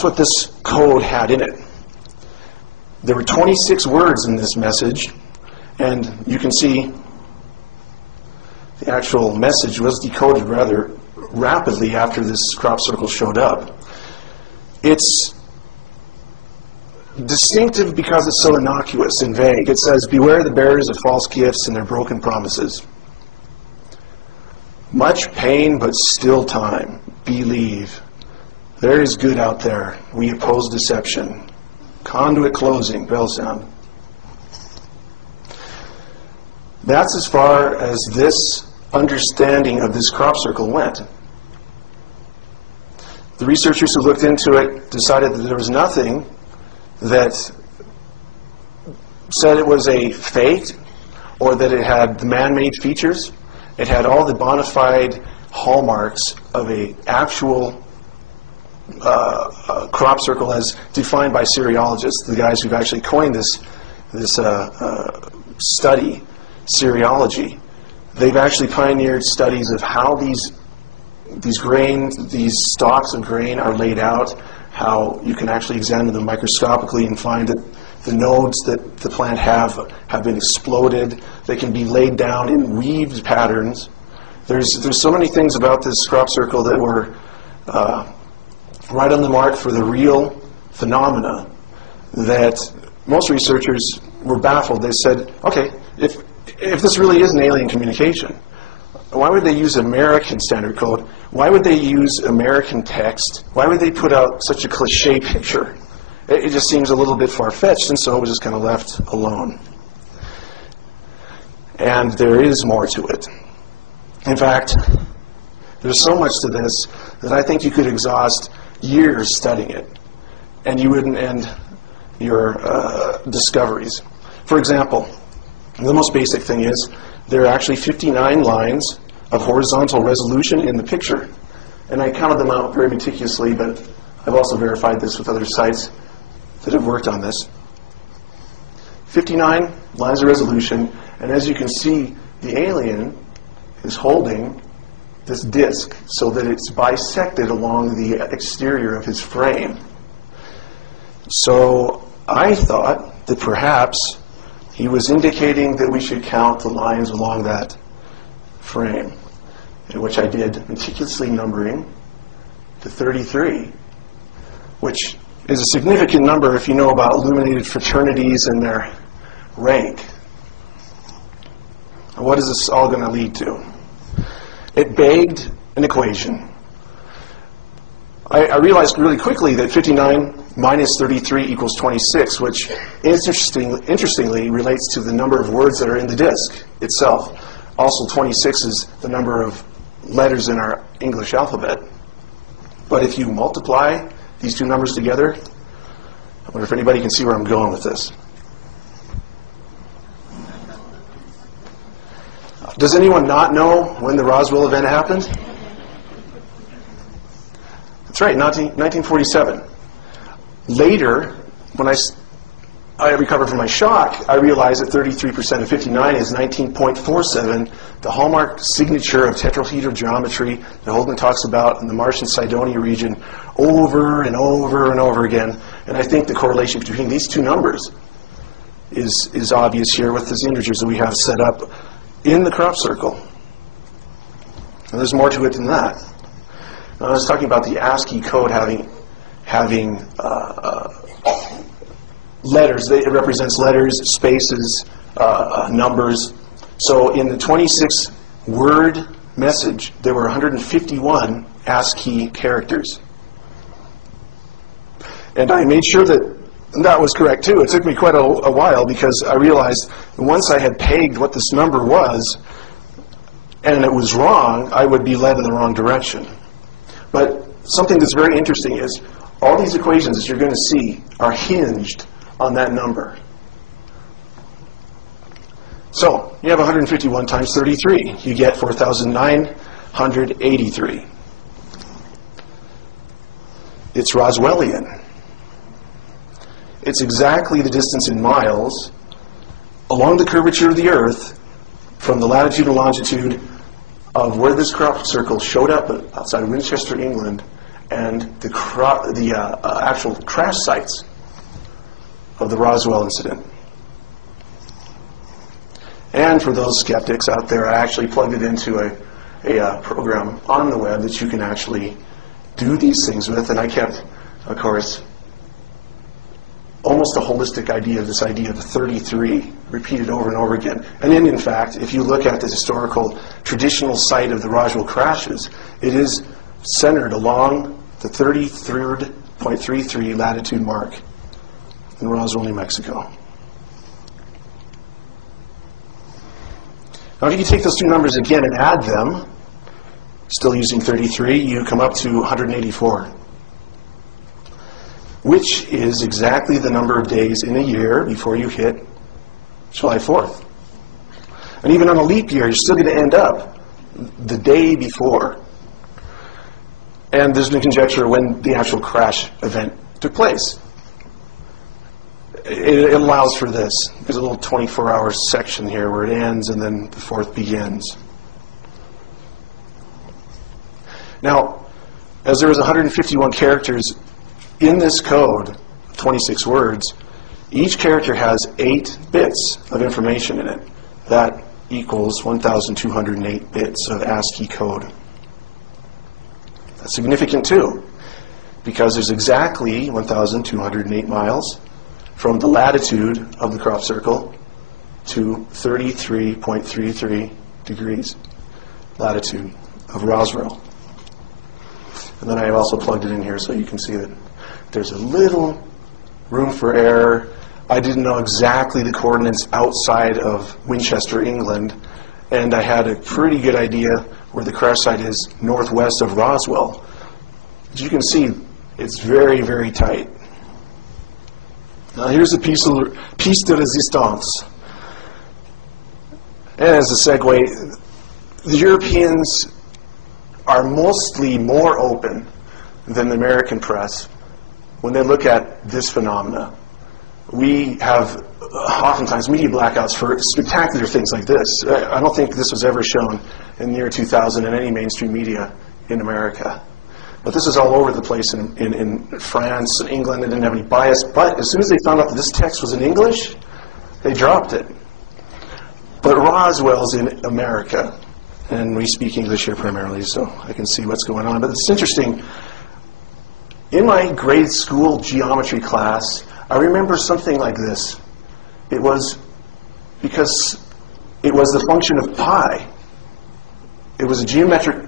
That's what this code had in it. There were 26 words in this message, and you can see the actual message was decoded rather rapidly after this crop circle showed up. It's distinctive because it's so innocuous and vague. It says, "Beware the bearers of false gifts and their broken promises. Much pain, but still time. Believe. There is good out there. We oppose deception. Conduit closing, bell sound." That's as far as this understanding of this crop circle went. The researchers who looked into it decided that there was nothing that said it was a fake or that it had man-made features. It had all the bona fide hallmarks of an actual crop circle as defined by cereologists, the guys who've actually coined this study, cereology. They've actually pioneered studies of how these grains, these stalks of grain are laid out, how you can actually examine them microscopically and find that the nodes that the plant have been exploded. They can be laid down in weaved patterns. There's so many things about this crop circle that were right on the mark for the real phenomena that most researchers were baffled. They said, okay, if this really is an alien communication, why would they use American standard code? Why would they use American text? Why would they put out such a cliche picture? It just seems a little bit far-fetched, and so it was just kind of left alone. And there is more to it. In fact, there's so much to this that I think you could exhaust years studying it, and you wouldn't end your discoveries. For example, the most basic thing is there are actually 59 lines of horizontal resolution in the picture. And I counted them out very meticulously, but I've also verified this with other sites that have worked on this. 59 lines of resolution, and as you can see, the alien is holding this disc so that it's bisected along the exterior of his frame. So I thought that perhaps he was indicating that we should count the lines along that frame, which I did, meticulously numbering to 33, which is a significant number if you know about illuminated fraternities and their rank. What is this all going to lead to? It begged an equation. I realized really quickly that 59 minus 33 equals 26, which interestingly relates to the number of words that are in the disk itself. Also, 26 is the number of letters in our English alphabet. But if you multiply these two numbers together, I wonder if anybody can see where I'm going with this. Does anyone not know when the Roswell event happened? That's right, 1947. Later, when I recovered from my shock, I realized that 33% of 59 is 19.47, the hallmark signature of tetrahedral geometry that Holden talks about in the Martian Cydonia region over and over and over again. And I think the correlation between these two numbers is obvious here with these integers that we have set up in the crop circle. And there's more to it than that. Now, I was talking about the ASCII code having letters. It represents letters, spaces, numbers. So in the 26-word message, there were 151 ASCII characters. And I made sure that that was correct, too. It took me quite a while because I realized once I had pegged what this number was and it was wrong, I would be led in the wrong direction. But something that's very interesting is all these equations that you're going to see are hinged on that number. So you have 151 times 33. You get 4,983. It's Roswellian. It's exactly the distance in miles along the curvature of the Earth from the latitude and longitude of where this crop circle showed up outside of Winchester, England, and the actual crash sites of the Roswell incident. And for those skeptics out there, I actually plugged it into a program on the web that you can actually do these things with, and I kept, of course, almost a holistic idea of this idea of the 33 repeated over and over again. And then, in fact, if you look at the historical traditional site of the Roswell crashes, it is centered along the 33rd.33 latitude mark in Roswell, New Mexico. Now, if you take those two numbers again and add them, still using 33, you come up to 184. Which is exactly the number of days in a year before you hit July 4th. And even on a leap year, you're still going to end up the day before. And there's no conjecture when the actual crash event took place. It allows for this. There's a little 24-hour section here where it ends and then the 4th begins. Now, as there was 151 characters in this code, 26 words, each character has 8 bits of information in it. That equals 1,208 bits of ASCII code. That's significant too, because there's exactly 1,208 miles from the latitude of the crop circle to 33.33 degrees latitude of Roswell. And then I have also plugged it in here so you can see that there's a little room for error. I didn't know exactly the coordinates outside of Winchester, England, and I had a pretty good idea where the crash site is northwest of Roswell. As you can see, it's very, very tight. Now here's a piece de resistance. And as a segue, the Europeans are mostly more open than the American press when they look at this phenomena. We have oftentimes media blackouts for spectacular things like this. I don't think this was ever shown in the year 2000 in any mainstream media in America. But this is all over the place in France and England. They didn't have any bias. But as soon as they found out that this text was in English, they dropped it. But Roswell's in America. And we speak English here primarily, so I can see what's going on. But it's interesting. In my grade school geometry class, I remember something like this. It was because it was the function of pi. It was a geometric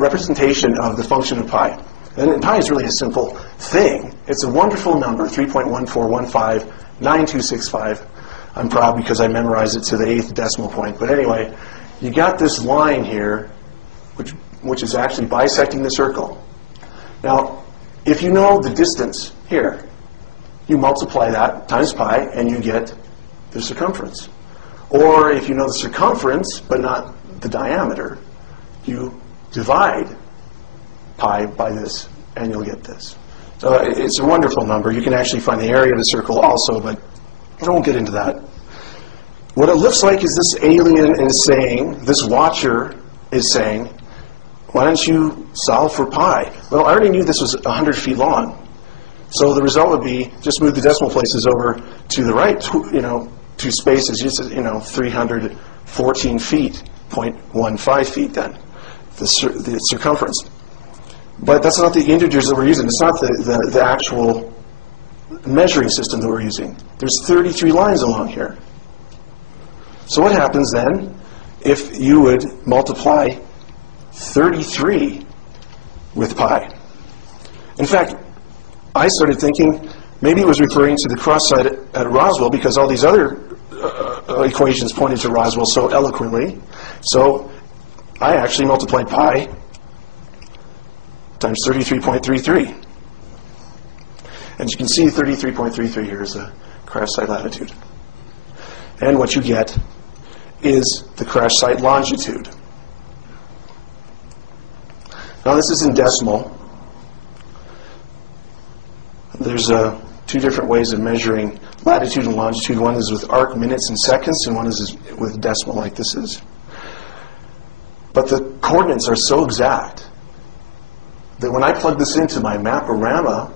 representation of the function of pi. And pi is really a simple thing. It's a wonderful number, 3.14159265. I'm proud because I memorized it to the 8th decimal point. But anyway, you got this line here, which is actually bisecting the circle. Now, if you know the distance here, you multiply that times pi, and you get the circumference. Or if you know the circumference, but not the diameter, you divide pi by this, and you'll get this. So it's a wonderful number. You can actually find the area of the circle also, but I won't get into that. What it looks like is this alien is saying, this watcher is saying, why don't you solve for pi? Well, I already knew this was 100 feet long. So the result would be just move the decimal places over to the right, 2 spaces, just 314 feet, 0.15 feet then, the circumference. But that's not the integers that we're using. It's not the actual measuring system that we're using. There's 33 lines along here. So what happens then if you would multiply 33 with pi? In fact, I started thinking maybe it was referring to the cross site at Roswell because all these other equations pointed to Roswell so eloquently. So I actually multiplied pi times 33.33. And you can see 33.33 here is the crash site latitude. And what you get is the crash site longitude. Now this is in decimal. There's 2 different ways of measuring latitude and longitude. One is with arc minutes and seconds, and one is with decimal like this is. But the coordinates are so exact that when I plug this into my Maporama